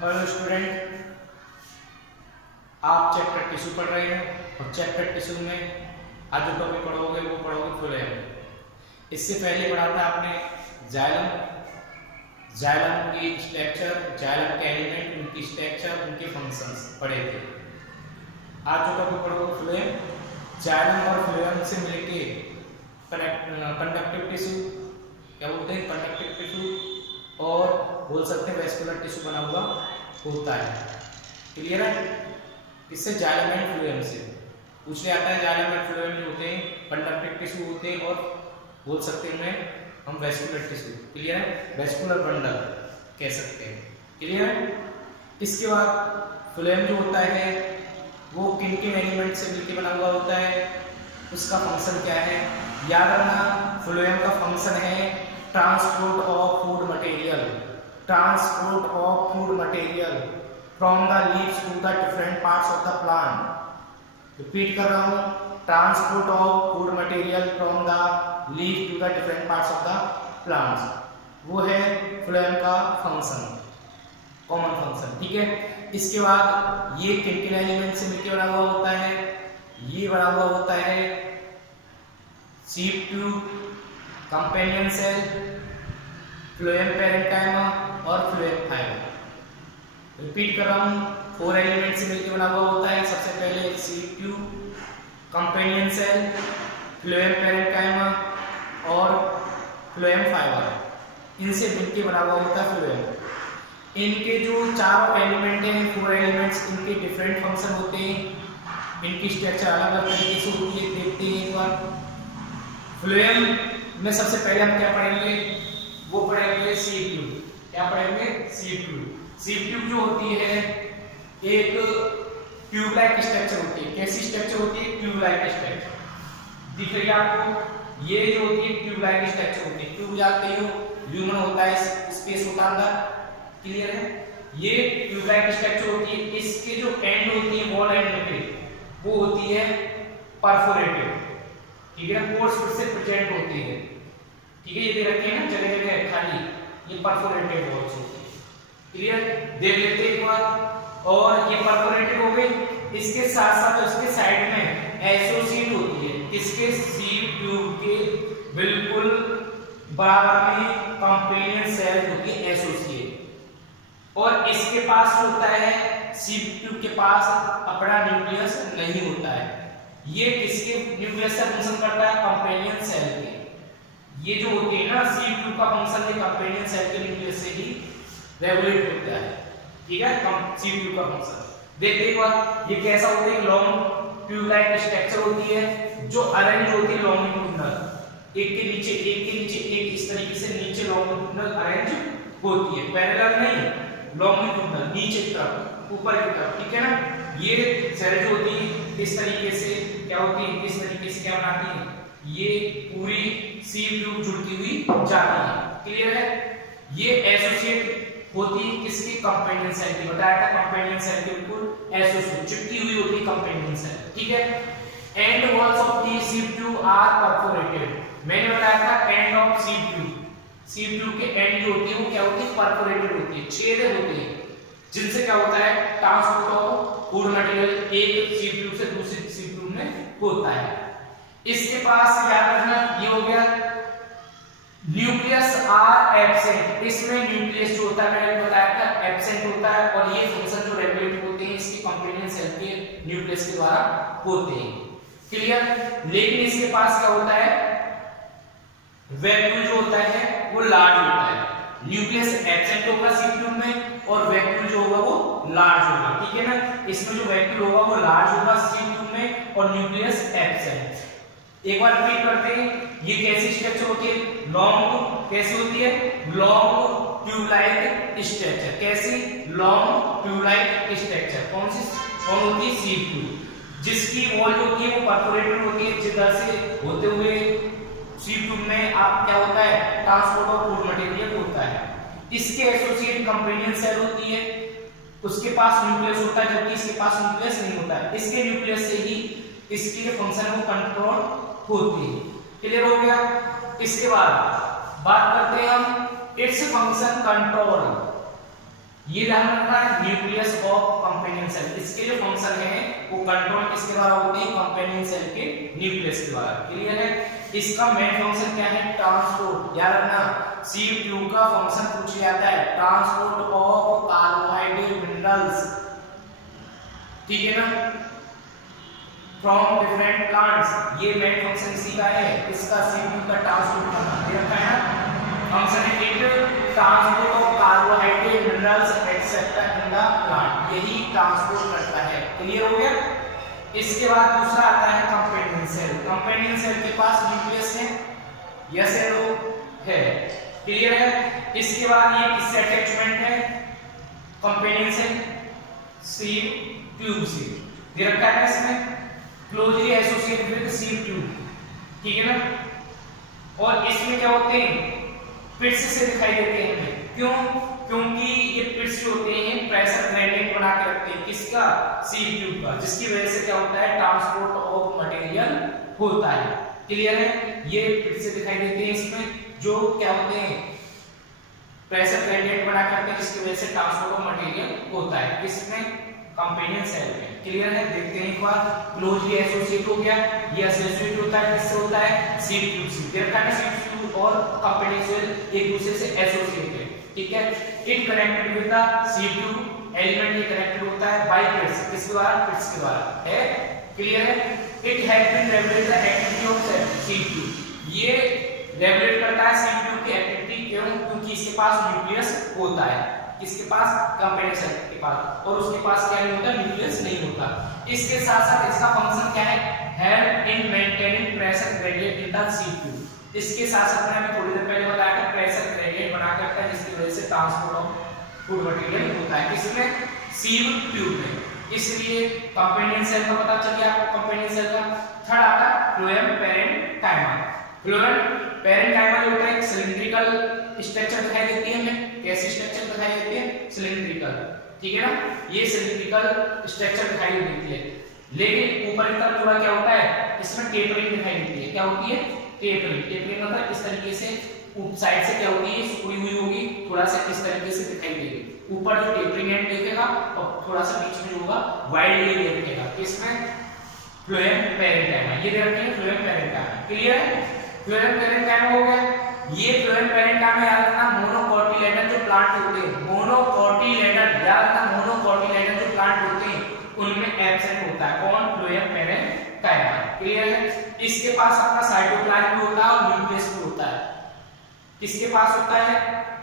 Hello student, आप chapter tissue पढ़ रहे हैं और चैप्टर टिश्यू में आज जो टॉपिक पढ़ोगे वो पढ़ोगे फ्लोएम। इससे पहले पढ़ा था आपने जाइलम की स्ट्रक्चर, जाइलम के एलिमेंट, उनकी स्ट्रक्चर, उनके फंक्शंस पढ़े थे। आज जो टॉपिक पढ़ोगे फ्लोएम। जाइलम और फ्लोएम से मिलके कंडक्टिव टिश्यू क्या बोलते हैं, कंडक्टिव टिश्यू और बोल सकते हैं वेस्कुलर टिश्यू बना हुआ होता है। क्लियर है? इससे जाइलम एंड फ्लोएम से पूछ लिया आता है। जाइलम एंड फ्लोएम होते हैं कंडक्टिव टिश्यू होते हैं और बोल सकते हैं हम वेस्कुलर टिश्यू। क्लियर है? वेस्कुलर बंडल कह सकते हैं। क्लियर है? इसके बाद फ्लोएम जो होता है वो किन किन एलिमेंट से मिलकर बना हुआ होता है, उसका फंक्शन क्या है याद रखना। फ्लोएम का फंक्शन है transport of food material, transport of food material from the leaves to the different parts of the plant. Repeat कर रहा हूं, transport of food material from the leave to the different parts of the plants, वो है phloem का function, common function. ठीक है? इसके बाद ये किन किन एलिमेंट से मिलकर बना हुआ होता है, ये बना हुआ होता है sieve tube, companion cell, phloem parenchyma और फ्लोएम फाइबर। रिपीट कर रहा हूं, 4 एलिमेंट से मिलकर बना हुआ होता है। सबसे पहले sieve tube, companion cell, phloem parenchyma और फ्लोएम फाइबर, इनसे मिलकर बना हुआ होता है फ्लोएम। इनके जो 4 एलिमेंट हैं, 4 एलिमेंट्स, इनके डिफरेंट फंक्शन होते हैं, इनकी स्ट्रक्चर अलग अलग तरीके से होती है। देखते हैं एक बार। फ्लोएम में सबसे पहले हम क्या पढ़ेंगे, वो पढ़ेंगे सीड ट्यूब। क्या पढ़ेंगे? Seed tube. सीड ट्यूब जो होती है एक ट्यूब लाइक स्ट्रक्चर होती है। कैसी स्ट्रक्चर होती है? Tube like structure. दिख रही है आपको? ये जो होती है ट्यूब लाइक स्ट्रक्चर होती है। ट्यूब जानते हो, ल्यूमन होता है, स्पेस होता है अंदर। क्लियर है? ये ट्यूब लाइक स्ट्रक्चर होती है। इसके जो एंड होती है वॉल एंड पे, वो होती है परफोरेटेड। ठीक है? पोर्स से प्रेजेंट होती है। ठीक है? ये दे रखी है ना जगह जगह खाली, ये परफोरेटेड वॉल्स होती है। क्लियर? देख लेते हैं एक बार। और ये परफोरेटेड हो गई, इसके साथ साथ उसके साइड में एसोसिएट होती है। इसके सीड ट्यूब के बिल्कुल बराबर में कंपेनियन सेल होती है एसोसिएट। और इसके पास होता है, सीड ट्यूब के पास अपना न्यूक्लियस नहीं होता है। ये किसके न्यूक्लियस से फंक्शन करता है? कंपेनियन सेल के। ये जो होती है ना सीड ट्यूब का फंक्शन है कंपेनियन सेल के न्यूक्लियस से ही रेगुलेट होता है। ठीक है? सीड ट्यूब का फंक्शन देखते एक बार। ये कैसा होता है? लॉन्ग ट्यूब लाइक स्ट्रक्चर होती है जो अरेंज होती है लॉन्गिट्यूडनल, एक के नीचे एक के नीचे एक, इस तरीके से नीचे लॉन्गिट्यूडनल अरेंज होती है। पैरेलल नहीं, लॉन्गिट्यूडनल, नीचे की तरफ, ऊपर की तरफ। ठीक है ना? ये सेल जो होती है इस तरीके से क्या होती है, इस तरीके से क्या बनाती है, ये पूरी सीड ट्यूब जुड़ती हुई जाती है। क्लियर है? ये एसोसिएट होती है किसकी? कंपेनियन सेल की। बताया था कंपेनियन सेल के बिल्कुल एसोसिएट चिपकी हुई होती है कंपेनियन सेल। ठीक है? And walls of the sieve tube are perforated. मैंने बताया था end of sieve tube, sieve tube के एंड जो होती है वो क्या होती है? परफोरेटेड होती है, छेद होती है, जिनसे क्या होता है? ट्रांसपोर्ट ऑफ फूड मटेरियल एक सीड ट्यूब से दूसरी सीड ट्यूब में होता है। इसके पास याद रखना, ये हो गया न्यूक्लियस आर एब्सेंट। इसमें न्यूक्लियस जो होता है मैंने बताया था एब्सेंट होता है, और ये फंक्शन जो रेगुलेट होते हैं इसके कंपेनियन सेल के न्यूक्लियस के द्वारा होते हैं। क्लियर? लेकिन इसके पास क्या होता है? वैक्यूल जो होता है वो लार्ज होता है। न्यूक्लियस एब्सेंट होगा सीड ट्यूब में और वैक्यूल जो होगा वो लार्ज होगा। ठीक है ना? इसमें जो वैक्यूल होगा वो लार्ज होगा सीड ट्यूब में और न्यूक्लियस एब्सेंट। एक बार रिपीट करते हैं, ये कैसी स्ट्रक्चर होती है? लॉन्ग, कैसी होती है? Long tube like structure. कैसी? Long tube like structure. कौन होती है? सीड ट्यूब, जिसकी वॉल होती है वो परफोरेटेड होती है, जिधर से होते हुए सीड ट्यूब में आप क्या होता है? ट्रांसपोर्ट ऑफ फूड मटेरियल होता है। इसके एसोसिएट कंपेनियन सेल होती है, उसके पास न्यूक्लियस होता है, जबकि इसके पास न्यूक्लियस नहीं होता है। इसके न्यूक्लियस से ही इसकी जो फंक्शन है वो कंट्रोल होती है। क्लियर हो गया? इसके बाद बात करते हैं हम इट्स फंक्शन कंट्रोल। ये ध्यान रखना है, न्यूक्लियस ऑफ कंपेनियन सेल। इसके जो फंक्शन है वो कंट्रोल किसके द्वारा होते हैं, कंपेनियन सेल के न्यूक्लियस के द्वारा। क्लियर है। इसका मेन फंक्शन क्या है, ट्रांसपोर्ट। याद रखना, CO2 का फंक्शन पूछ लिया जाता है, ट्रांसपोर्ट ऑफ कार्बोहाइड्रेट मिनरल्स, ठीक है ना, फ्रॉम डिफरेंट प्लांट्स। ये मेन फंक्शन इसी का है, इसका CO2 का ट्रांसपोर्ट करना। ये रखा है ना, फंक्शन है it transport of carbohydrate minerals etcetera in the plant, यही ट्रांसपोर्ट करता है। क्लियर हो गया। इसके बाद दूसरा आता है कंपेनियन सेल। कंपेनियन सेल के पास न्यूक्लियस है, यस है, नो है। क्लियर है। इसके बाद ये किससे अटैचमेंट है, कंपेनियन सेल सीव ट्यूब से दे रखा है, इसमें closely associated with sieve tube, ठीक है ना। और इसमें क्या होते हैं, पिट्स से दिखाई देते हैं हमें। क्यों, क्योंकि ये पिट्स जो होते हैं प्रेशर ग्रेडियंट बना के रखते हैं, किसका, सीव ट्यूब का, जिसकी वजह से क्या होता है, ट्रांसपोर्ट ऑफ मटेरियल होता है। क्लियर है। ये पिट्स से दिखाई देते हैं इसमें, जो क्या होते हैं, प्रेशर ग्रेडियंट बना के रखते हैं, जिसकी वजह से ट्रांसपोर्ट ऑफ मटेरियल होता है। किसमें, कंपेनियन सेल में। क्लियर है। देखते हैं एक बार, क्लोजली एसोसिएट हो गया, ये एसोसिएट होता है, किससे होता है, सीव ट्यूब से। देखा है सीव ट्यूब और कंपेनियन सेल एक दूसरे से एसोसिएट है, ठीक है। It connected with the sieve tube element, ये कनेक्टेड होता है बाय पिट्स, किसके द्वारा, पिट्स के द्वारा है। क्लियर है। It has been regulate the activity of sieve tube, ये रेगुलेट करता है सीव ट्यूब की एक्टिविटी। क्यों, क्योंकि इसके पास न्यूक्लियस होता है, किसके पास, कंपेनियन सेल के पास, और उसके पास क्या नहीं होता, न्यूक्लियस नहीं होता। इसके साथ साथ इसका फंक्शन क्या है, help in maintaining pressure gradient in the sieve tube. इसके साथ साथ मैंने थोड़ी देर पहले बताया था, प्रेशर ग्रेडियंट बना के रखता है, जिसकी वजह से ट्रांसपोर्ट ऑफ फूड मटेरियल होता है, किसमें, सीव ट्यूब में। इसलिए कंपेनियन सेल का पता चल गया आपको, कंपेनियन सेल का। थर्ड आता है फ्लोएम पेरेंकाइमा। फ्लोएम पेरेंकाइमा जो होता है, सिलिंड्रिकल स्ट्रक्चर दिखाई देती है हमें। कैसी स्ट्रक्चर दिखाई देती है, सिलिंड्रिकल, ठीक है ना। ये सिलिंड्रिकल स्ट्रक्चर दिखाई देती है, लेकिन ऊपर की तरफ थोड़ा क्या होता है, इसमें टेपरिंग दिखाई देती है। क्या होती है, टेपरिंग। टेपरिंग मतलब इस तरीके से साइड से क्या होगी, सिकुड़ी हुई होगी, थोड़ा सा इस तरीके से दिखाई देगी। ऊपर जो टेपरिंग एंड दिखेगा और थोड़ा सा बीच में जो होगा वाइड एरिया दिखेगा, इसमें फ्लोएम पेरेंकाइमा। ये दे रखे हैं फ्लोएम पेरेंकाइमा। क्लियर है। फ्लोएम पेरेंकाइमा हो गया। ये फ्लोएम पेरेंकाइमा याद रखना, मोनोकोटिलेडन जो प्लांट होते हैं, मोनोकोटिलेडन याद रखना, मोनोकोटिलेडन जो प्लांट होते हैं उनमें एब्सेंट होता है कौन, फ्लोएम पेरेंकाइमा। क्लियर है। इसके पास अपना साइटोप्लाज्म भी होता है और न्यूक्लियस भी होता है। किसके पास होता है,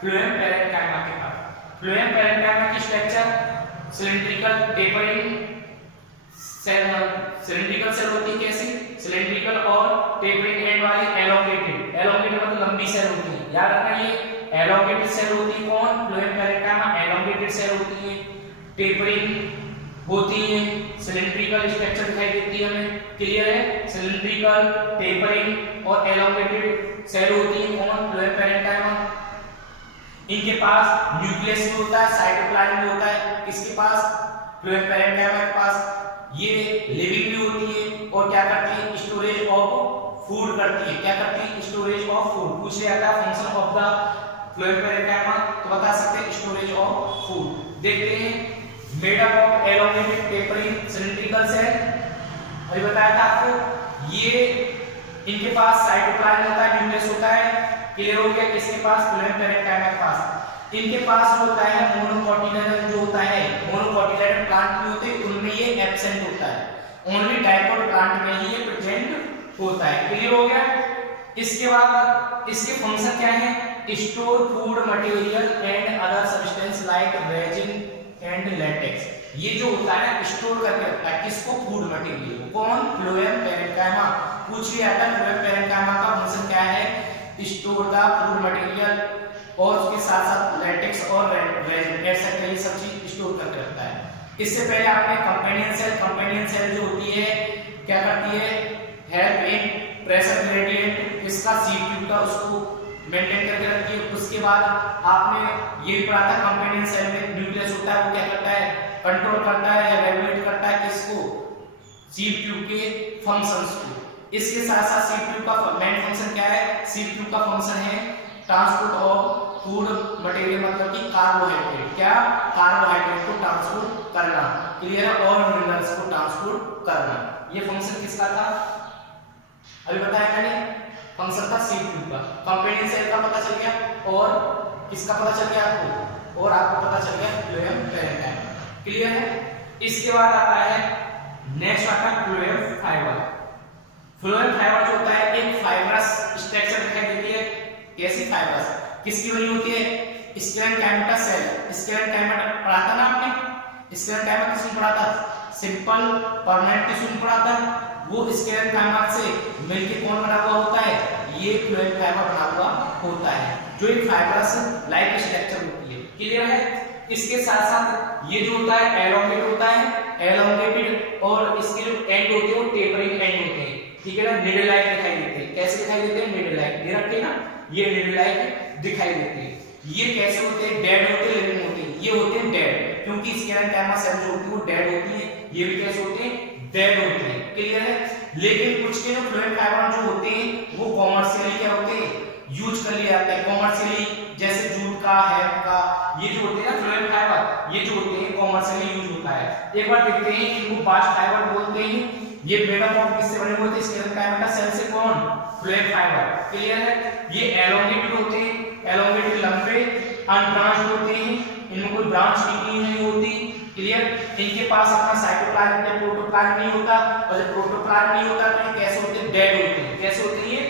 फ्लोएम पेरेंकाइमा के पास। फ्लोएम पेरेंकाइमा की structure cylindrical tapering cell, cylindrical cell होती है, कैसी, सिलिंड्रिकल और टेपरिंग एंड वाली एलोंगेटेड। एलोंगेटेड मतलब लंबी सेल होती है, याद रखना ये एलोंगेटेड सेल होती है कौन, फ्लोएम पेरेंकाइमा एलोंगेटेड सेल होती है। टेपरिंग होती है, सिलिंड्रिकल स्ट्रक्चर दिखाई देती है हमें। क्लियर है। सिलिंड्रिकल, टेपरिंग और एलोंगेटेड सेल होती है कौन, फ्लोएम पेरेंकाइमा। इनके पास न्यूक्लियस भी होता है, साइटोप्लाज्म भी होता है, किसके पास, फ्लोएम पेरेंकाइमा के पास। ये लिविंग भी होती है और क्या करती है, स्टोरेज ऑफ फूड करती है। क्या करती है, स्टोरेज ऑफ फूड। पूछ लिया था function of the phloem parenchyma, तो बता सकते हैं स्टोरेज ऑफ फूड। देखते हैं, made up of elongated tapering cylindrical cell, अभी बताया था आपको। ये इनके पास साइटोप्लाज्म होता है, न्यूक्लियस होता है। क्लियर हो गया। किसके पास, फ्लोएम पेरेंकाइमा के पास। इनके पास जो होता है मोनोकोटिलेडन जो होता है, मोनोकोटिलेडन प्लांट में होते हैं उनमें ये एब्सेंट होता है, ओनली डाइकोट प्लांट में ही ये प्रेजेंट होता है। क्लियर हो गया। इसके बाद इसके फंक्शन क्या है, store food material and other substance like resin and latex. ये जो होता है ना, स्टोर करके रखता है, किसको, फूड मटेरियल। कौन, फ्लोएम पेरेंकाइमा। पूछ लिया था फ्लोएम पेरेंकाइमा का फंक्शन क्या है, स्टोर द फूड मटेरियल और उसके साथ साथ लेटेक्स और रेजिन एक्सेट्रा ये सब चीज स्टोर करके रखता है। इससे पहले आपने कंपेनियन सेल जो होती है क्या करती है, हेल्प इन प्रेशर ग्रेडियंट, इसका सीव ट्यूब का उसको मेंटेन करके रखती है। उसके बाद आपने ये भी पढ़ा था कंपेनियन सेल में न्यूक्लियस होता है, वो क्या करता है, कंट्रोल करता है या रेगुलेट करता है किसको, सीव ट्यूब के फंक्शंस को। इसके साथ साथ सीव ट्यूब का मेन फंक्शन क्या है, सीव ट्यूब का फंक्शन है ट्रांसपोर्ट ऑफ फूड मटेरियल मतलब कि कार्बोहाइड्रेट, क्या कार्बोहाइड्रेट को ट्रांसपोर्ट करना, क्लियर है, और मिनरल्स को ट्रांसपोर्ट करना। ये फंक्शन किसका था अभी बताया मैंने, फंक्शन था C2 का। कंपेनियन सेल का पता चल गया और किसका पता चल गया आपको, और आपको पता चल गया फ्लोएम पैरेंकाइमा, क्लियर है। इसके बाद आता है नेक्स्ट आता है फ्लोएम फाइबर। फ्लोएम फाइबर जो होता है एक फाइबरस स्ट्रक्चर दिखाई देती है, कैसी फाइबरस, किसकी बनी होती है, स्क्लेरेंकाइमा सेल। स्क्लेरेंकाइमा पढ़ा था ना आपने, स्क्लेरेंकाइमा किसमें पढ़ा था, सिंपल परमानेंट टिश्यू में पढ़ा था। वो स्क्लेरेंकाइमा से मिलकर कौन बना हुआ होता है, ये फ्लोएम फाइबर बना हुआ होता है, जो एक फाइबरस लाइक स्ट्रक्चर होती है, क्लियर है। इसके साथ साथ ये जो होता है एलोंगेट होता है, एलोंगेटेड, और इसके जो एंड होते हैं वो टेपरिंग एंड होते हैं, ठीक है ना, निडल लाइक दिखाई देते हैं। कैसे दिखाई देते हैं, निडल लाइक, ये रखते ना, ये निडल लाइक दिखाई देते हैं। ये कैसे होते हैं, डेड होते हैं, लिविंग होते हैं, ये होते हैं डेड, क्योंकि स्क्लेरेंकाइमा सेल जो होती है वो डेड होती है, ये भी कैसे होते हैं, डेड होते हैं, क्लियर है। लेकिन कुछ के जो फ्लोएम फाइबर जो होते हैं वो कॉमर्शियली क्या होते हैं, यूज कर लिए जाते हैं कॉमर्शियली, जैसे जूट का, हेम्प का, ये जो होते हैं ना फ्लोएम फाइबर, ये जो होते हैं कॉमर्शियली यूज होता है। एक बार देखते हैं इनको बास्ट फाइबर बोलते हैं। ये मेड अप ऑफ किससे बने हुए थे, स्क्लेरेंकाइमा सेल से, कौन, फ्लोएम फाइबर, क्लियर है। ये एलोंगेटेड होते हैं, एलोंगेटेड लंबे अनब्रांच्ड होते हैं, इनमें कोई ब्रांच नहीं होती, क्लियर। इनके पास अपना साइटोप्लाज्म या प्रोटोप्लाज्म नहीं होता, और जब प्रोटोप्लाज्म नहीं होता तो ये कैसे होते हैं, डेड होते हैं। कैसे होते हैं, ये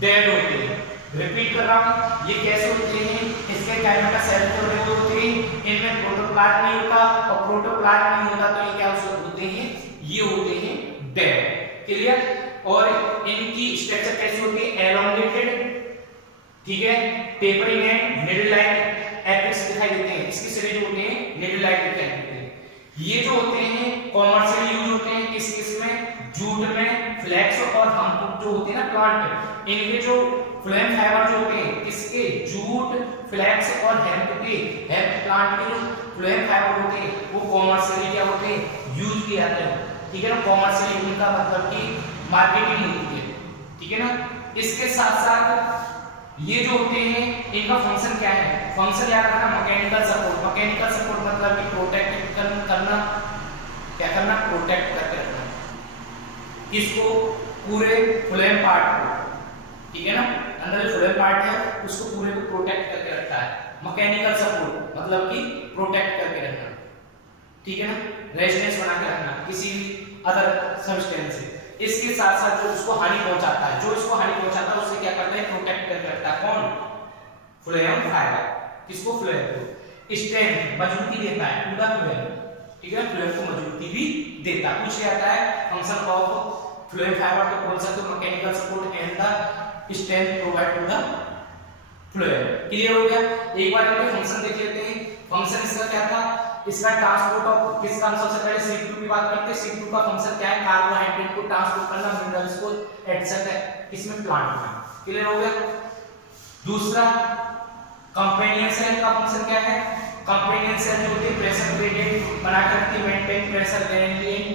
डेड होते हैं। रिपीट कर रहा हूं, ये कैसे होते हैं, इसके काइमा सेल के बने हुए होते हैं, इनमें प्रोटोप्लाज्म नहीं होता, और प्रोटोप्लाज्म नहीं होता तो ये क्या होते हैं, ये होते हैं डेड, क्लियर। और इनकी स्ट्रक्चर कैसी होती है, एलोंगेटेड, ठीक है, tapering and needle like apex दिखाई देते हैं। इसके सिरे जो होते हैं निडल लाइक दिखाई देते हैं। ये जो होते हैं कॉमर्शियल यूज होते हैं किस किस में, जूट में, फ्लैक्स और हम्प जो होते हैं ना प्लांट, इनके जो फ्लोएम फाइबर जो होते हैं किसके, जूट, फ्लैक्स और हेम्प के, हेम्प प्लांट के जो फ्लोएम फाइबर होते हैं वो कॉमर्शियली क्या होते हैं, यूज किए जाते हैं, ठीक है ना। कॉमर्शियल यूज का मतलब कि मार्केटिंग होती है, ठीक है ना। इसके साथ साथ ये जो होते हैं इनका फंक्शन क्या है, फंक्शन याद रखना, मैकेनिकल सपोर्ट। मैकेनिकल सपोर्ट मतलब कि प्रोटेक्ट करना, क्या करना, प्रोटेक्ट करके रखना किसको, पूरे फ्लोएम पार्ट को, ठीक है ना। अंदर जो फ्लोएम पार्ट है उसको पूरे को प्रोटेक्ट करके रखता है। मैकेनिकल सपोर्ट मतलब कि प्रोटेक्ट करके रखना, ठीक है ना, रेजिस्टेंस बना के रखना किसी भी अदर सब्सटेंस से। इसके साथ साथ जो उसको हानि पहुंचाता है, जो इसको हानि पहुंचाता है उससे क्या करता है, प्रोटेक्ट करके रखता है, कौन, फ्लोएम फाइबर। किसको, फ्लोएम को स्ट्रेंथ, मजबूती देता है पूरा फ्लोएम, ठीक है, फ्लोएम को मजबूती भी देता है। पूछ जाता है फंक्शन ऑफ फ्लोएम फाइबर, तो बोल सकते हो mechanical support and the strength provide to the phloem, clear हो गया। एक बार इनके फंक्शन देख लेते हैं। फंक्शन इसका क्या था, इसका ट्रांसपोर्ट ऑफ किसका, सबसे पहले C2 की बात करते हैं। C2 का फंक्शन क्या है, कार्बोहाइड्रेट को ट्रांसपोर्ट करना, मिनरल्स को एटसेट्रा, किसमें, प्लांट में, क्लियर हो गया। दूसरा कंपेनियन सेल का फंक्शन क्या है, कंपेनियन सेल जो होती है प्रेशर ग्रेडियंट बना कर रखती है, मेंटेन प्रेशर ग्रेडियंट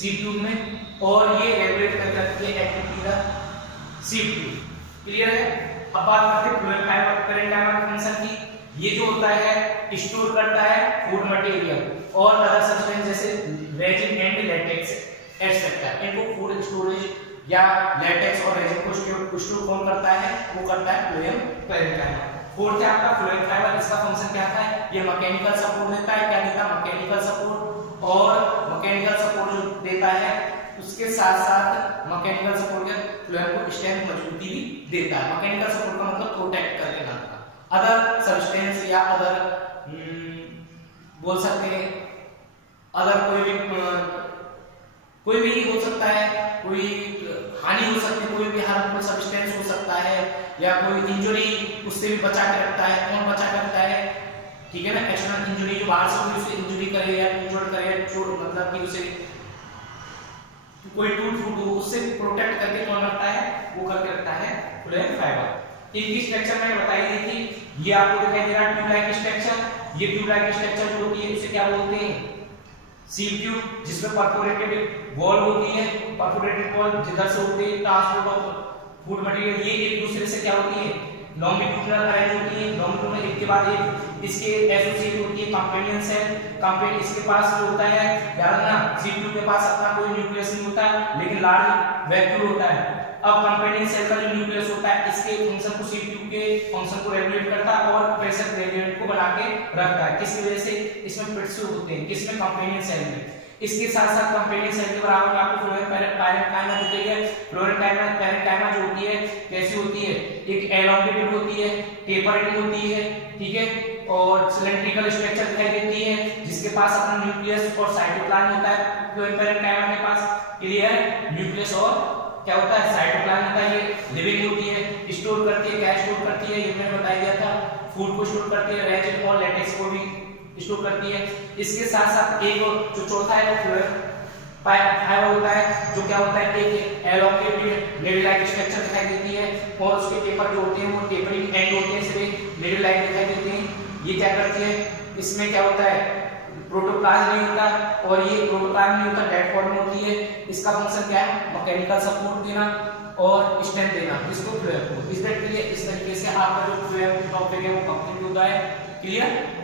C2 में, और ये रेगुलेट कर रखती है एक्टिविटी द C2, क्लियर है। अब बात करते हैं फ्लोएम फाइबर पैरेंकाइमा के फंक्शन की। ये जो होता है स्टोर करता है फूड मटेरियल और अदर सब्सटेंस जैसे रेजिन एंड लेटेक्स एटसेट्रा, इनको फूड स्टोरेज या लेटेक्स और रेजिन को स्टोर कौन करता है, वो करता है फ्लोएम पैरेंकाइमा। फोर्थ है आपका फ्लोएम फाइबर, इसका फंक्शन क्या था, ये मैकेनिकल सपोर्ट देता है, क्या देता है, मैकेनिकल सपोर्ट, और मैकेनिकल सपोर्ट जो देता है उसके साथ साथ मैकेनिकल सपोर्ट के फ्लोएम को स्ट्रेंथ, मजबूती भी देता है। मैकेनिकल सपोर्ट का मतलब प्रोटेक्ट करके रखना, अदर सब्सटेंस या अदर बोल सकते हैं, अदर कोई भी हो सकता है, कोई हानि हो सकती है, कोई भी हार्मफुल सब्सटेंस हो सकता है, या कोई इंजरी उससे भी बचा के रखता है। कौन बचा के रखता है, ठीक है ना, एक्सटर्नल इंजरी, जो बाहर से कोई उसे इंजरी करे या इंजर्ड करे, मतलब कि उसे कोई टूट फूट हो उससे प्रोटेक्ट करके कौन रखता है, वो करके रखता है फ्लोएम फाइबर। इनकी स्ट्रक्चर मैंने बताई दी थी, ये आपको दिखाई दे रहा है ट्यूब लाइक स्ट्रक्चर। ये ट्यूब लाइक स्ट्रक्चर जो होती है उसे क्या बोलते हैं, सील ट्यूब, जिसमें परफोरेटेड वॉल होती है, परफोरेटेड वॉल जिधर से होती है ट्रांसपोर्ट ऑफ फूड मटेरियल, ये एक दूसरे से क्या होती है, लॉन्गिट्यूडिनल अरेंज होती है, लॉन्गिट्यूडिनल एक के बाद एक इसके एसोसिएट होती है कंपेनियन सेल। कंपेनियन इसके पास जो होता है, याद रखना C2 के पास अपना कोई न्यूक्लियस नहीं होता लेकिन लार्ज वैक्यूल होता है। अब कंपेनियन सेल का जो न्यूक्लियस होता है इसके फंक्शन को C2 के फंक्शन को रेगुलेट करता है और प्रेशर ग्रेडियंट को बना के रखता है। किसकी वजह से? इसमें पिट्स होते हैं, किसमें? कंपेनियन सेल में। इसके साथ साथ कंपेनियन सेल के बराबर में आपको पैरेन्काइमा दिख रही है। पैरेन्काइमा जो होती है कैसी होती है? एक एलोंगेटेड होती है, टेपरेटेड होती है, ठीक है, और सिलेंड्रिकल स्ट्रक्चर दिखाई देती है, जिसके पास अपना न्यूक्लियस और साइटोप्लाज्म होता है। पैरेन्काइमा के पास क्लियर है, न्यूक्लियस और क्या होता है? साइटोप्लाज्म होता है। ये लिविंग होती है, स्टोर करती है, क्या स्टोर करती है? ये मैंने बताया गया था, फूड को स्टोर करती है, रेजिन और लैटेक्स को भी स्टोर करती है। इसके साथ साथ एक जो चौथा है वो फाइबर होता है, जो क्या होता है? एक एलोंगेटेड नेडल लाइक स्ट्रक्चर दिखाई देती है और उसके टेपर जो होते हैं वो टेपरिंग एंड होते हैं, सिर्फ नेडल लाइक दिखाई देते हैं। ये क्या करती है? इसमें क्या होता है? प्रोटोप्लाज्म नहीं होता, और ये प्रोटोप्लाज्म नहीं होता, डेड फॉर्म होती है। इसका फंक्शन क्या है? मैकेनिकल सपोर्ट देना और स्ट्रेंथ देना किसको? फ्लोएम को। इस तरीके से आपका जो फ्लोएम टॉपिक है वो कंप्लीट होता है। क्लियर?